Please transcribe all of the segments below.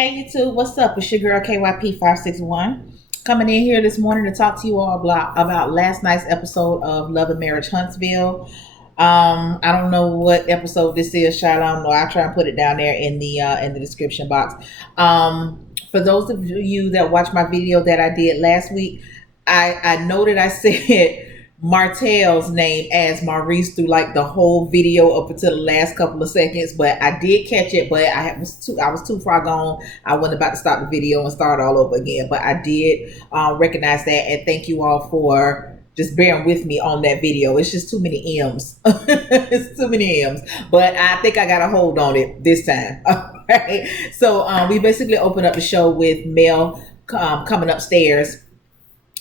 Hey YouTube, what's up? It's your girl KYP561 coming in here this morning to talk to you all about last night's episode of Love and Marriage Huntsville. I don't know what episode this is, child. I don't know. I'll try and put it down there in the description box. For those of you that watched my video that I did last week, I noted I said Martell's name as Maurice through like the whole video up until the last couple of seconds, but I did catch it, but I was too far gone. I wasn't about to stop the video and start all over again, but I did recognize that, and thank you all for just bearing with me on that video. It's just too many M's. It's too many M's, but I think I got a hold on it this time. All right. So we basically opened up the show with Mel coming upstairs,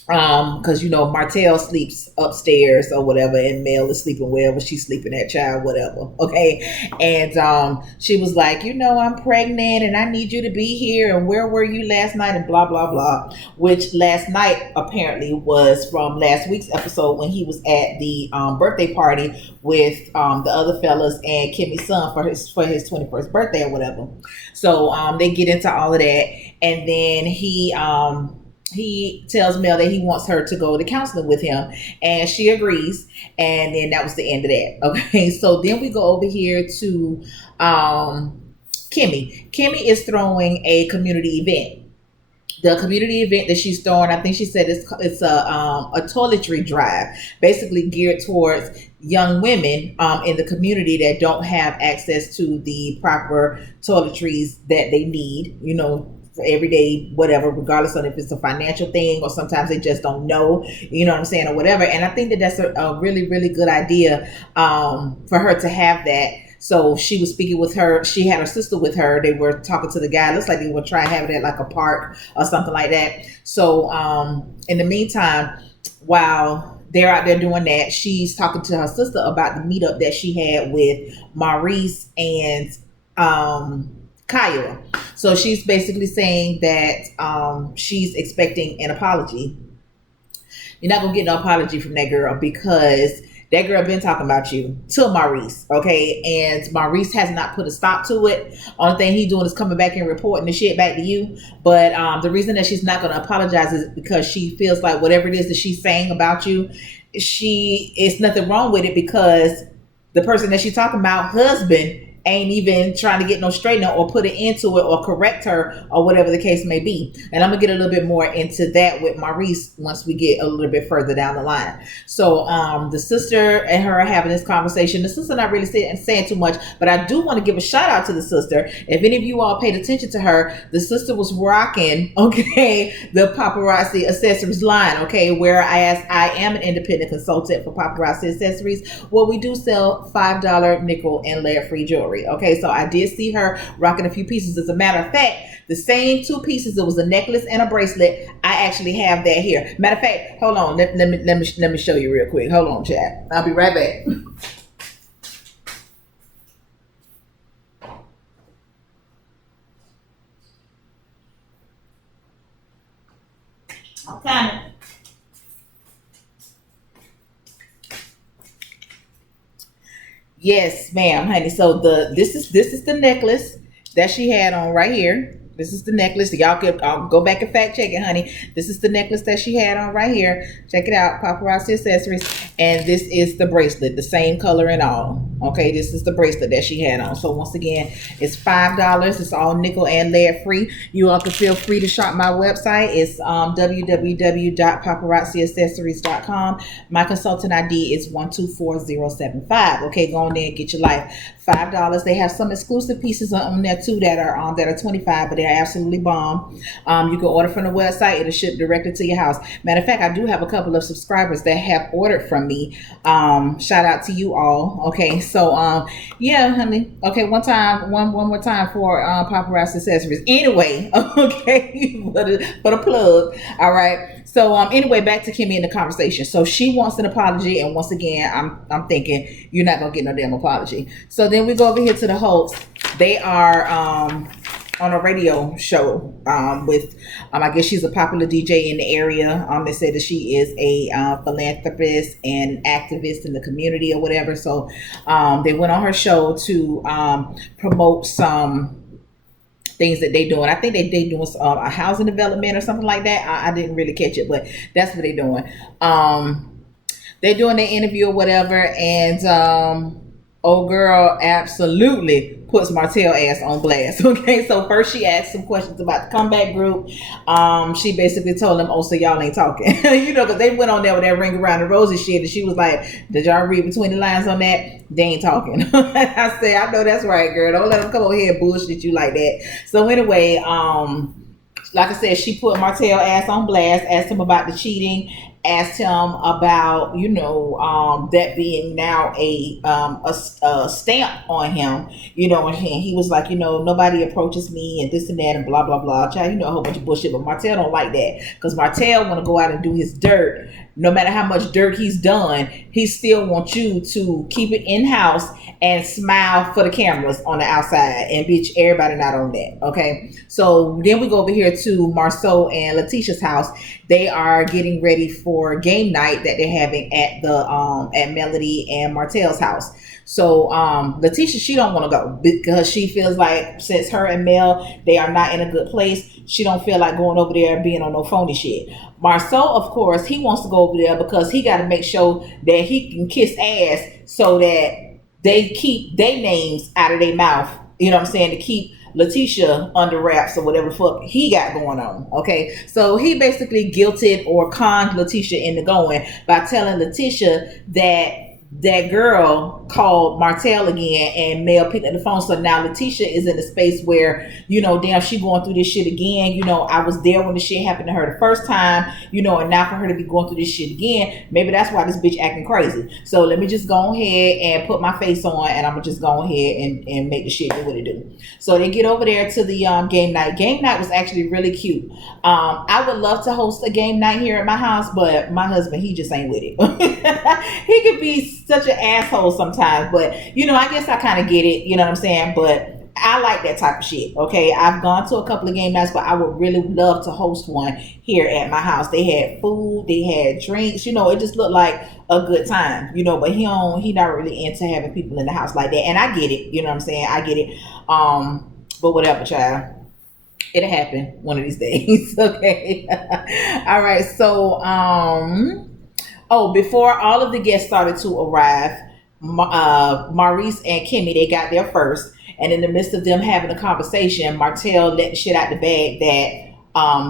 because Martell sleeps upstairs or whatever, and Mel is sleeping wherever she's sleeping, that child, whatever. Okay. And she was like, I'm pregnant and I need you to be here, and where were you last night, and blah blah blah, which last night apparently was from last week's episode when he was at the birthday party with the other fellas and Kimmy's son for his 21st birthday or whatever. So they get into all of that, and then he tells Mel that he wants her to go to counseling with him, and she agrees, and then that was the end of that. Okay, so then we go over here to Kimmy. Kimmy is throwing a community event. The community event that she's throwing, I think she said it's a toiletry drive, basically geared towards young women in the community that don't have access to the proper toiletries that they need, for everyday whatever, regardless of if it's a financial thing or sometimes they just don't know, what I'm saying, or whatever. And I think that that's a really, really good idea for her to have that. So she was speaking with her. She had her sister with her. They were talking to the guy. Looks like they were trying to have it at like a park or something like that. So in the meantime, while they're out there doing that, she's talking to her sister about the meetup that she had with Maurice and Kaya. So she's basically saying that she's expecting an apology. You're not gonna get no apology from that girl, because that girl been talking about you to Maurice, okay? And Maurice has not put a stop to it. Only thing he's doing is coming back and reporting the shit back to you. But the reason that she's not gonna apologize is because she feels like whatever it is that she's saying about you, it's nothing wrong with it, because the person that she's talking about, husband, ain't even trying to get no straightener or put it into it or correct her or whatever the case may be. And I'm gonna get a little bit more into that with Maurice once we get a little bit further down the line. So the sister and her are having this conversation. The sister not really saying too much, but I do want to give a shout out to the sister. If any of you all paid attention to her, the sister was rocking, okay, the paparazzi accessories line, okay, where I am an independent consultant for paparazzi accessories, where we do sell $5 nickel and lead free jewelry. Okay, so I did see her rocking a few pieces. As a matter of fact, the same two pieces, it was a necklace and a bracelet. I actually have that here. Matter of fact, hold on, let me show you real quick. Hold on, chat. I'll be right back. Okay. Yes, ma'am, honey. So this is the necklace that she had on right here. This is the necklace. Y'all could go back and fact check it, honey. This is the necklace that she had on right here. Check it out, paparazzi accessories. And this is the bracelet, the same color and all. Okay, this is the bracelet that she had on. So once again, it's $5. It's all nickel and lead free. You all can feel free to shop my website. It's www.paparazziaccessories.com. My consultant ID is 124075. Okay, go on there and get your life. $5. They have some exclusive pieces on there too that are $25, but they're absolutely bomb. You can order from the website. It'll ship directly to your house. Matter of fact, I do have a couple of subscribers that have ordered from me. Shout out to you all. Okay, so yeah, honey. Okay, one more time for paparazzi accessories. Anyway, okay, for the plug. All right. So anyway, back to Kimmy in the conversation. So she wants an apology, and once again, I'm thinking you're not gonna get no damn apology. So then we go over here to the hosts. They are on a radio show with I guess she's a popular DJ in the area. They said that she is a philanthropist and activist in the community or whatever. So they went on her show to promote some things that they doing. I think they doing a housing development or something like that. I didn't really catch it, but that's what they doing. They're doing their interview or whatever, and old girl absolutely puts Martell ass on blast. Okay, so first she asked some questions about the comeback group. She basically told them, "Oh, so y'all ain't talking," because they went on there with that ring around the rosy shit, and she was like, "Did y'all read between the lines on that? They ain't talking." I said, "I know that's right, girl. Don't let them come over here and bullshit you like that." So anyway, like I said, she put Martell ass on blast, asked him about the cheating, asked him about, that being now a stamp on him, and he was like, nobody approaches me and this and that and blah blah blah. Child, a whole bunch of bullshit, but Martell don't like that, because Martell want to go out and do his dirt. No matter how much dirt he's done, he still wants you to keep it in house and smile for the cameras on the outside, and bitch, everybody not on that. Okay, so then we go over here to Marceau and Letitia's house. They are getting ready for game night that they're having at the at Melody and Martell's house. So Letitia, she don't want to go because she feels like since her and Mel, they are not in a good place, she don't feel like going over there and being on no phony shit. Marceau, of course, he wants to go over there because he got to make sure that he can kiss ass so that they keep their names out of their mouth. You know what I'm saying? To keep Letitia under wraps or whatever the fuck he got going on. Okay, so he basically guilted or conned Letitia into going by telling Letitia that that girl called Martell again and Mel picked up the phone. So now Letitia is in a space where, damn, she going through this shit again. I was there when the shit happened to her the first time, and now for her to be going through this shit again, maybe that's why this bitch acting crazy. So let me just go ahead and put my face on, and I'm gonna just go ahead and make the shit do what it do. So they get over there to the game night. Game night was actually really cute. I would love to host a game night here at my house, but my husband, he just ain't with it. He could be such an asshole sometimes, but I guess I kind of get it, you know what I'm saying? But I like that type of shit. Okay, I've gone to a couple of game nights, but I would really love to host one here at my house. They had food, they had drinks, it just looked like a good time, but he not really into having people in the house like that. And I get it, you know what I'm saying? I get it. But whatever, child. It'll happen one of these days. Okay. All right. So before all of the guests started to arrive, Maurice and Kimmy, they got there first. And in the midst of them having a conversation, Martell let the shit out the bag that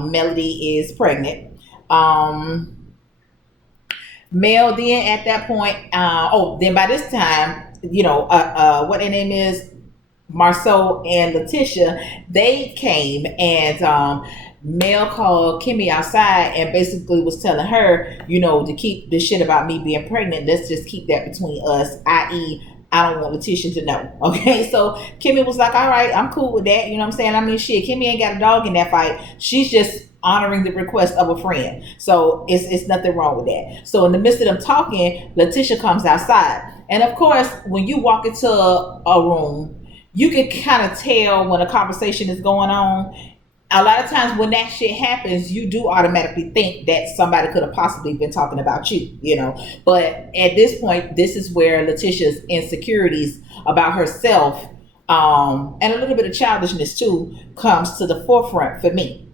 Melody is pregnant. Mel then at that point, then by this time, what their name is, Marceau and Letitia, they came and Mel called Kimmy outside and basically was telling her, to keep the shit about me being pregnant, let's just keep that between us, i.e., I don't want Letitia to know. Okay, so Kimmy was like, all right, I'm cool with that. You know what I'm saying? I mean, shit, Kimmy ain't got a dog in that fight. She's just honoring the request of a friend. So it's nothing wrong with that. So in the midst of them talking, Letitia comes outside. And of course, when you walk into a room, you can kind of tell when a conversation is going on. A lot of times when that shit happens, you do automatically think that somebody could have possibly been talking about you, But at this point, this is where Letitia's insecurities about herself, and a little bit of childishness too, comes to the forefront for me.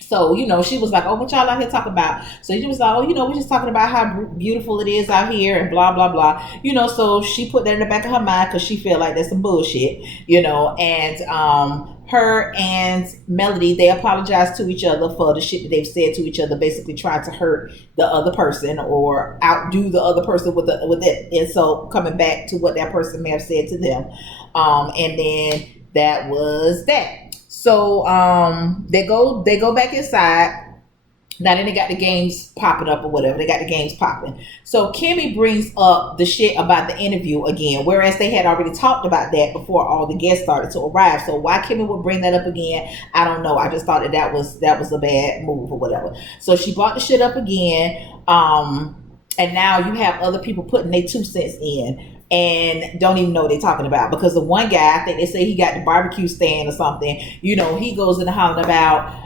So, she was like, oh, what y'all out here talking about? So she was like, oh, we're just talking about how beautiful it is out here and blah, blah, blah. So she put that in the back of her mind because she felt like that's some bullshit, and her and Melody, they apologized to each other for the shit that they've said to each other, basically trying to hurt the other person or outdo the other person with it. And so coming back to what that person may have said to them. And then that was that. So they go back inside. Now then they got the games popping up or whatever. They got the games popping. So Kimmy brings up the shit about the interview again, whereas they had already talked about that before all the guests started to arrive. So why Kimmy would bring that up again, I don't know. I just thought that was a bad move or whatever. So she brought the shit up again. And now you have other people putting their 2 cents in and don't even know what they're talking about, because the one guy, I think they say he got the barbecue stand or something, he goes in the hollering about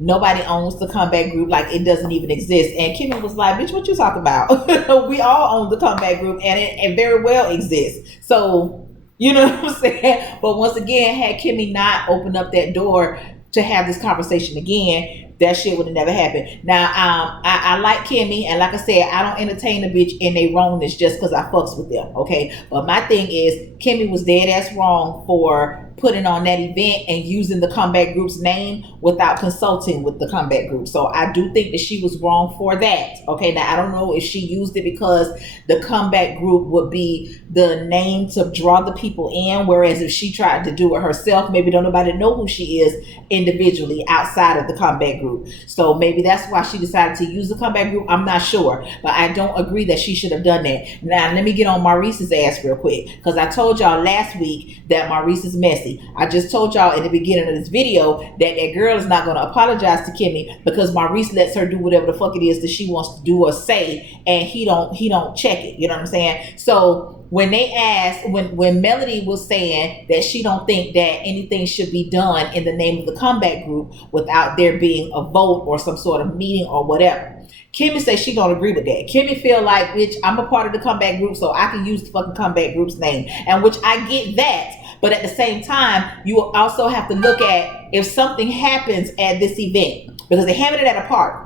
nobody owns the comeback group, like it doesn't even exist. And Kimmy was like, bitch, what you talking about? We all own the comeback group and it very well exists. So You know what I'm saying? But once again, had Kimmy not opened up that door to have this conversation again, that shit would have never happened. Now, I like Kimmy, and like I said, I don't entertain a bitch in their wrongness just because I fucks with them, okay? But my thing is, Kimmy was dead ass wrong for putting on that event and using the comeback group's name without consulting with the comeback group. So I do think that she was wrong for that. Okay, now I don't know if she used it because the comeback group would be the name to draw the people in, whereas if she tried to do it herself, maybe don't nobody know who she is individually outside of the comeback group. So maybe that's why she decided to use the comeback group. I'm not sure, but I don't agree that she should have done that. Now let me get on Maurice's ass real quick, because I told y'all last week that Maurice is messy. I just told y'all in the beginning of this video that that girl is not going to apologize to Kimmy because Maurice lets her do whatever the fuck it is that she wants to do or say, and he don't check it. You know what I'm saying? So when they asked, when Melody was saying that she don't think that anything should be done in the name of the comeback group without there being a vote or some sort of meeting or whatever, Kimmy says she don't agree with that. Kimmy feel like, bitch, I'm a part of the comeback group, so I can use the fucking comeback group's name, and which I get that. But at the same time, you also have to look at if something happens at this event, because they're having it at a park.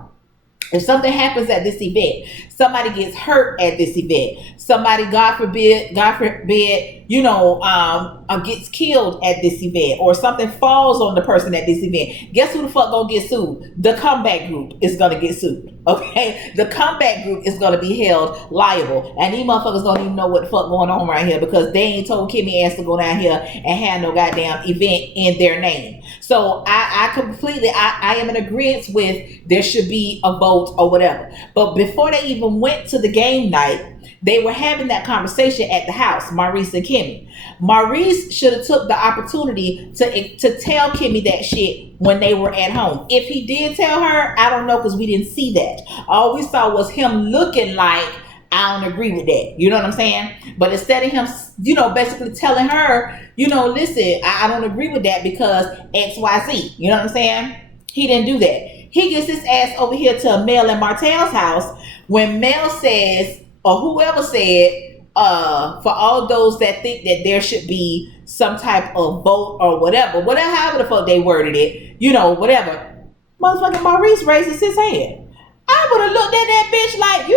If something happens at this event, somebody gets hurt at this event, somebody, God forbid, gets killed at this event, or something falls on the person at this event, guess who the fuck gonna get sued? The comeback group is gonna get sued. Okay, the comeback group is gonna be held liable, and these motherfuckers don't even know what the fuck going on right here because they ain't told Kimmy ass to go down here and have no goddamn event in their name. So I am in agreement with there should be a vote or whatever. But before they even went to the game night, they were having that conversation at the house, Maurice and Kimmy. Maurice should have took the opportunity to tell Kimmy that shit when they were at home. If he did tell her, I don't know, because we didn't see that. All we saw was him looking like, I don't agree with that. You know what I'm saying? But instead of him, basically telling her, listen, I don't agree with that because X, Y, Z. You know what I'm saying? He didn't do that. He gets his ass over here to Mel and Martell's house when Mel says, or whoever said, for all those that think that there should be some type of vote or whatever, however the fuck they worded it, whatever. Motherfucking Maurice raises his hand. I would have looked at that bitch like,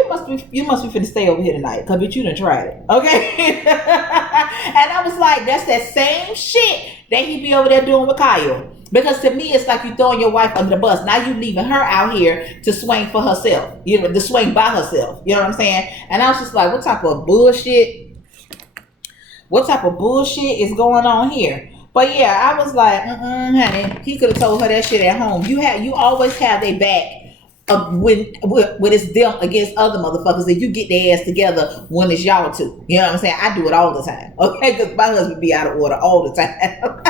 you must be finna stay over here tonight, cause bitch, you done tried it, okay? And I was like, that's that same shit that he be over there doing with Kyle. Because to me, it's like you throwing your wife under the bus. Now you leaving her out here to swing for herself, to swing by herself. You know what I'm saying? And I was just like, what type of bullshit is going on here? But yeah, I was like, honey, he could have told her that shit at home. You always have their back when it's them against other motherfuckers, and you get their ass together when it's y'all two. You know what I'm saying? I do it all the time, okay? Because my husband be out of order all the time.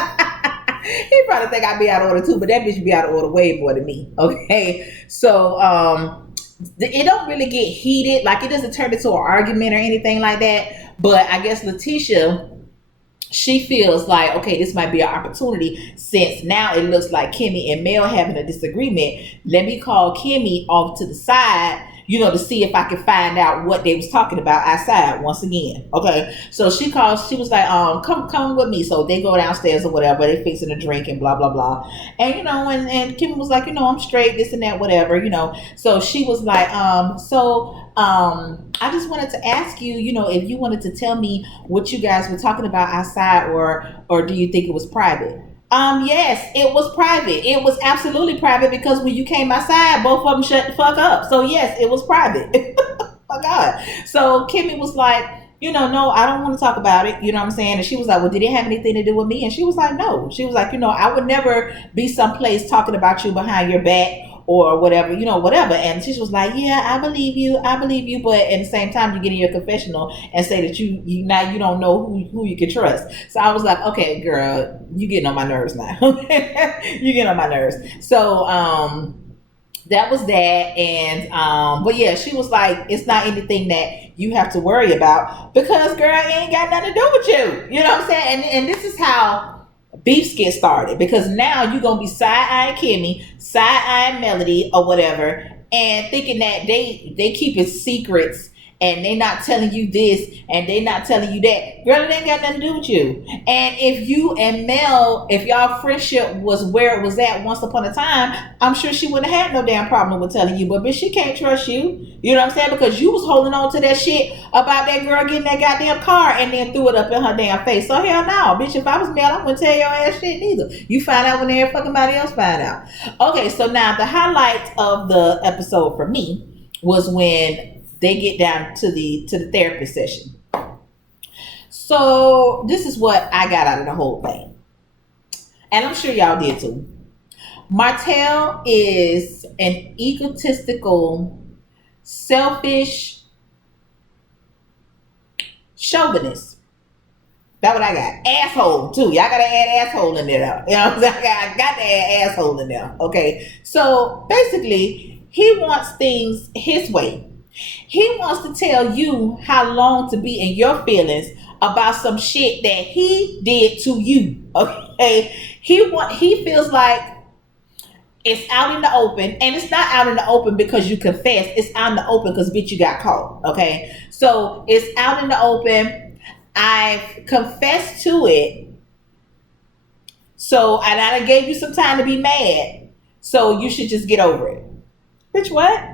He probably think I be out of order too, but that bitch be out of order way more than me, okay? So it don't really get heated, like it doesn't turn into an argument or anything like that. But I guess Letitia, she feels like, okay, this might be an opportunity since now it looks like Kimmy and Mel having a disagreement. Let me call Kimmy off to the side, to see if I can find out what they was talking about outside once again. Okay. So she was like, come with me. So they go downstairs or whatever, they fixing a drink and blah, blah, blah. And, and Kimmy was like, I'm straight, this and that, whatever, So she was like, I just wanted to ask you, if you wanted to tell me what you guys were talking about outside, or do you think it was private? Yes, it was private. It was absolutely private because when you came outside, both of them shut the fuck up. So yes, it was private. My God. So Kimmy was like, no, I don't want to talk about it. You know what I'm saying? And she was like, well, did it have anything to do with me? And she was like, no. She was like, I would never be someplace talking about you behind your back or whatever, whatever. And she was like, yeah, I believe you. But at the same time, you get in your confessional and say that you now you don't know who you can trust. So I was like, okay, girl, you getting on my nerves now. You getting on my nerves. So that was that. And but yeah, she was like, it's not anything that you have to worry about because, girl, it ain't got nothing to do with you. You know what I'm saying? And this is how beefs get started, because now you're gonna be side-eyeing Kimmy, side-eyeing Melody or whatever, and thinking that they keeping secrets and they not telling you this and they not telling you that, girl, it ain't got nothing to do with you. And if you and Mel, if y'all friendship was where it was at once upon a time, I'm sure she wouldn't have had no damn problem with telling you. But bitch, she can't trust you. You know what I'm saying? Because you was holding on to that shit about that girl getting that goddamn car and then threw it up in her damn face. So hell no, bitch. If I was Mel, I wouldn't tell your ass shit neither. You find out when every fucking body else find out. Okay, so now the highlight of the episode for me was when they get down to the therapy session. So this is what I got out of the whole thing, and I'm sure y'all did too. Martell is an egotistical, selfish chauvinist. That's what I got. Asshole too. Y'all gotta add asshole in there. You know what I'm saying? I got to add asshole in there. Okay. So basically, he wants things his way. He wants to tell you how long to be in your feelings about some shit that he did to you. Okay. He feels like it's out in the open, and it's not out in the open because you confessed. It's out in the open because bitch you got caught. Okay. So it's out in the open. I've confessed to it. So and I gave you some time to be mad. So you should just get over it. Bitch, what?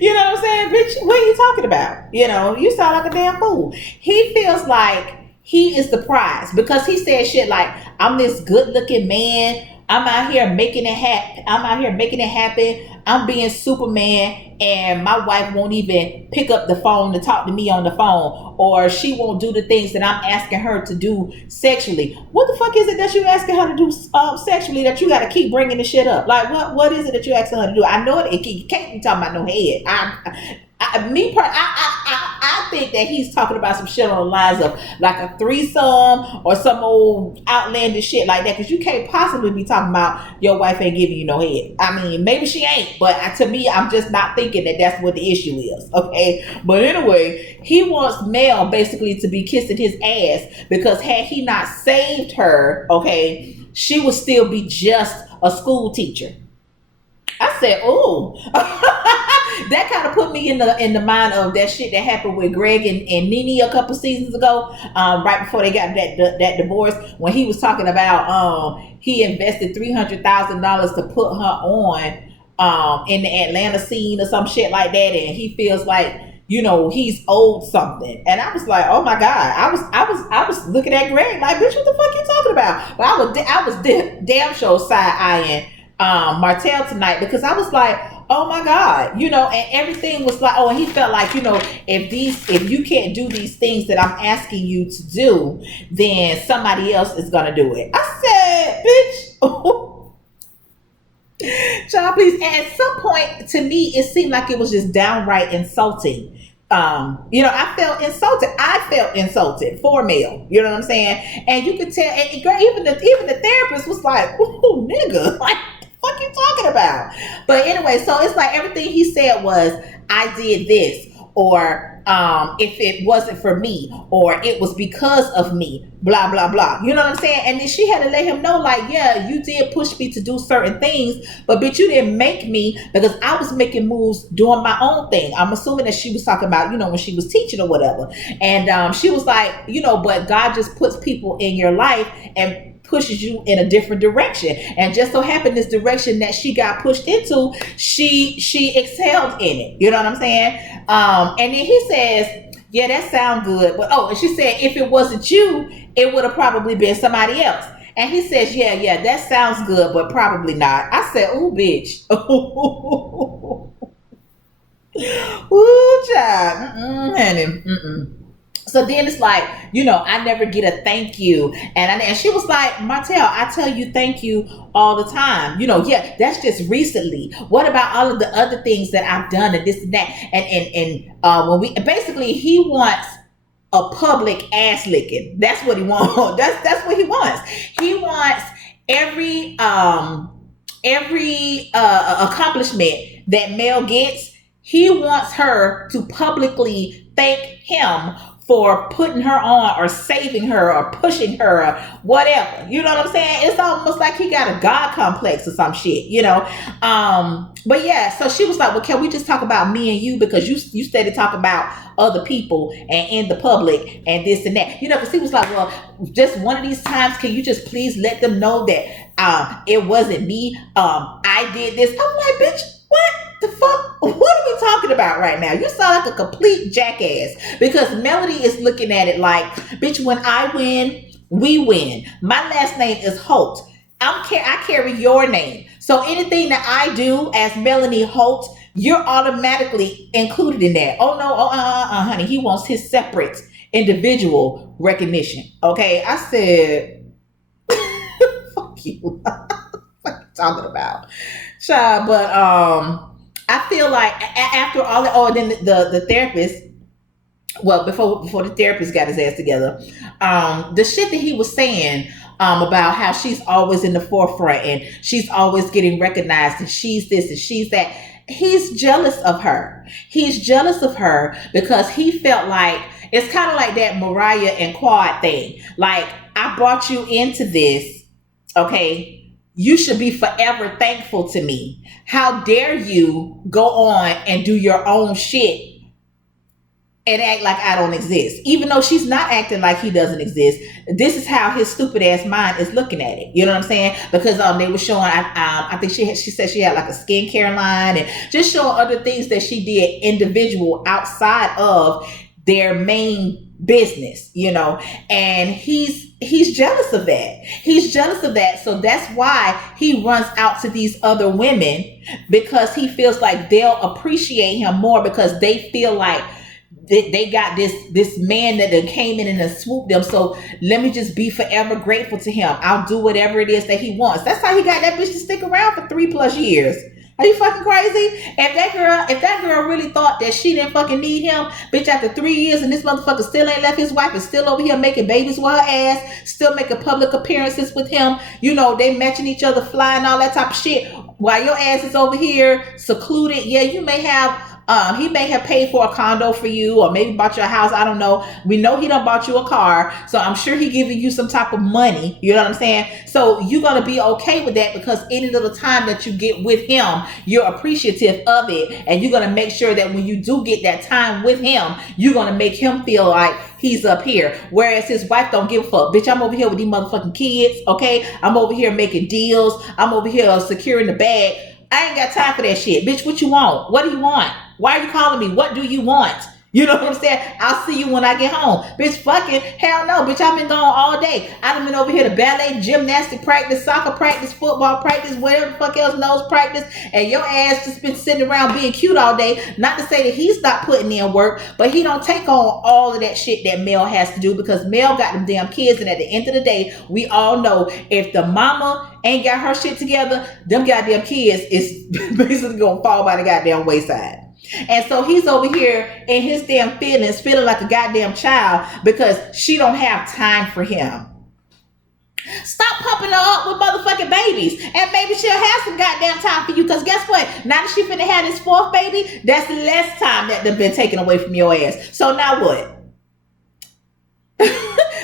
You know what I'm saying? Bitch, what are you talking about? You know, you sound like a damn fool. He feels like he is the prize because he said shit like, I'm this good looking man. I'm out here making it happen. I'm being Superman, and my wife won't even pick up the phone to talk to me on the phone, or she won't do the things that I'm asking her to do sexually. What the fuck is it that you asking her to do sexually that you got to keep bringing the shit up? Like, what is it that you asking her to do? I know it can't be talking about no head. I think that he's talking about some shit on the lines of like a threesome or some old outlandish shit like that, because you can't possibly be talking about your wife ain't giving you no head. I mean, maybe she ain't, but to me, I'm just not thinking that that's what the issue is. Okay, but anyway, he wants Mel basically to be kissing his ass because had he not saved her, okay, she would still be just a school teacher. I said, "Oh, that kind of put me in the mind of that shit that happened with Greg and Nene a couple seasons ago, right before they got that divorce. When he was talking about he invested $300,000 to put her on in the Atlanta scene or some shit like that, and he feels like, you know, he's owed something." And I was like, oh my God, I was looking at Greg like, bitch, what the fuck you talking about? But I was damn sure side eyeing Martell tonight, because I was like, oh my God, you know, and everything was like, oh, and he felt like, you know, if you can't do these things that I'm asking you to do, then somebody else is gonna do it. I said, bitch, child, please. And at some point, to me, it seemed like it was just downright insulting. You know, I felt insulted for Mel. You know what I'm saying? And you could tell, and even the therapist was like, ooh, nigga, like, what you talking about? But anyway, so it's like everything he said was, I did this, or if it wasn't for me, or it was because of me, blah blah blah. You know what I'm saying? And then she had to let him know, like, yeah, you did push me to do certain things, but bitch, you didn't make me, because I was making moves doing my own thing. I'm assuming that she was talking about, you know, when she was teaching or whatever. And she was like, you know, but God just puts people in your life and pushes you in a different direction, and just so happened this direction that she got pushed into, she excelled in it. You know what I'm saying? And then he says, yeah, that sounds good, but and she said, if it wasn't you, it would have probably been somebody else. And he says, yeah, that sounds good, but probably not. I said, ooh, bitch. Ooh, child. Honey. So then it's like, you know, I never get a thank you. And she was like, Martell, I tell you thank you all the time. You know, yeah, that's just recently. What about all of the other things that I've done and this and that? And when he wants a public ass licking. That's what he wants. That's what he wants. He wants every accomplishment that Mel gets. He wants her to publicly thank him for putting her on or saving her or pushing her or whatever. You know what I'm saying? It's almost like he got a God complex or some shit, you know? But yeah, so she was like, well, can we just talk about me and you? Because you started talking about other people and in the public and this and that. You know, because he was like, well, just one of these times, can you just please let them know that it wasn't me? I did this. I'm like, bitch, what the fuck? What are we talking about right now? You sound like a complete jackass because Melody is looking at it like, bitch, when I win, we win. My last name is Holt. I carry your name. So anything that I do as Melanie Holt, you're automatically included in that. Oh no, honey, he wants his separate individual recognition. Okay, I said, fuck you. What are you talking about? Child, but I feel like after all the then the therapist, well, before the therapist got his ass together, the shit that he was saying about how she's always in the forefront and she's always getting recognized and she's this and she's that. He's jealous of her. He's jealous of her because he felt like it's kind of like that Mariah and Quad thing. Like, I brought you into this, okay? You should be forever thankful to me. How dare you go on and do your own shit and act like I don't exist, even though she's not acting like he doesn't exist. This is how his stupid ass mind is looking at it. You know what I'm saying? Because they were showing, I think she said she had like a skincare line and just showing other things that she did individual outside of their main business, you know, and he's jealous of that. He's jealous of that. So that's why he runs out to these other women, because he feels like they'll appreciate him more because they feel like they got this man that came in and swooped them. So let me just be forever grateful to him. I'll do whatever it is that he wants. That's how he got that bitch to stick around for 3+ years. Are you fucking crazy? If that girl really thought that she didn't fucking need him, bitch, after 3 years and this motherfucker still ain't left his wife and still over here making babies with her ass, still making public appearances with him, you know, they matching each other, flying, all that type of shit, while your ass is over here secluded. Yeah, you may have he may have paid for a condo for you or maybe bought you a house. I don't know. We know he done bought you a car. So I'm sure he giving you some type of money. You know what I'm saying? So you're going to be okay with that because any little time that you get with him, you're appreciative of it. And you're going to make sure that when you do get that time with him, you're going to make him feel like he's up here. Whereas his wife don't give a fuck. Bitch, I'm over here with these motherfucking kids. Okay. I'm over here making deals. I'm over here securing the bag. I ain't got time for that shit. Bitch, what you want? What do you want? Why are you calling me? What do you want? You know what I'm saying? I'll see you when I get home. Bitch, fucking hell no. Bitch, I've been gone all day. I've been over here to ballet, gymnastic practice, soccer practice, football practice, whatever the fuck else, nose practice. And your ass just been sitting around being cute all day. Not to say that he's not putting in work, but he don't take on all of that shit that Mel has to do because Mel got them damn kids. And at the end of the day, we all know if the mama ain't got her shit together, them goddamn kids is basically gonna fall by the goddamn wayside. And so he's over here in his damn feelings, feeling like a goddamn child because she don't have time for him. Stop pumping her up with motherfucking babies. And maybe she'll have some goddamn time for you. Because guess what? Now that she finna have this 4th baby, that's less time that they've been taken away from your ass. So now what?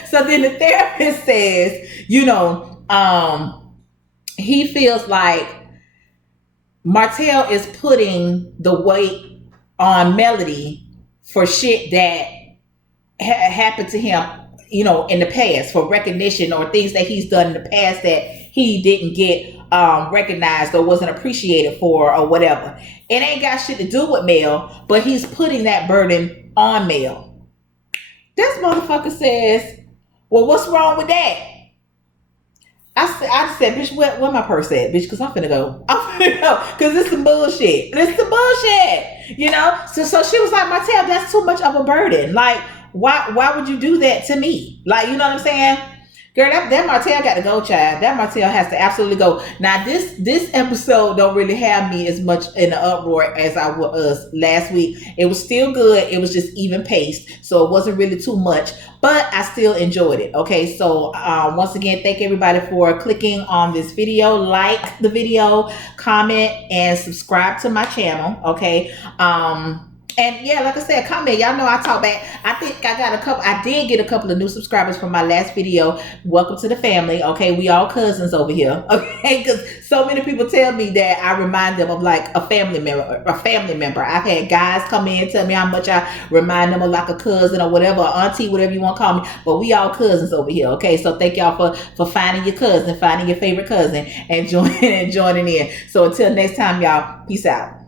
So then the therapist says, you know, he feels like Martell is putting the weight on Melody for shit that happened to him, you know, in the past, for recognition or things that he's done in the past that he didn't get recognized or wasn't appreciated for or whatever. It ain't got shit to do with Mel, but he's putting that burden on Mel. This motherfucker says, well, what's wrong with that? I said, bitch, where my purse at, bitch? Because I'm finna go. Because it's some bullshit. It's some bullshit, you know? So she was like, Martell, that's too much of a burden. Like, why would you do that to me? Like, you know what I'm saying? Girl, that Martell got to go, child. That Martell has to absolutely go. Now, this episode don't really have me as much in the uproar as I was last week. It was still good. It was just even paced. So it wasn't really too much. But I still enjoyed it. Okay, so once again, thank everybody for clicking on this video. Like the video, comment, and subscribe to my channel. Okay. And yeah, like I said, comment. Y'all know I talk back. I think I did get a couple of new subscribers from my last video. Welcome to the family. Okay, we all cousins over here. Okay, because so many people tell me that I remind them of like a family member. A family member. I've had guys come in and tell me how much I remind them of like a cousin or whatever, or auntie, whatever you want to call me. But we all cousins over here. Okay, so thank y'all for finding your cousin, finding your favorite cousin, and joining in. So until next time, y'all. Peace out.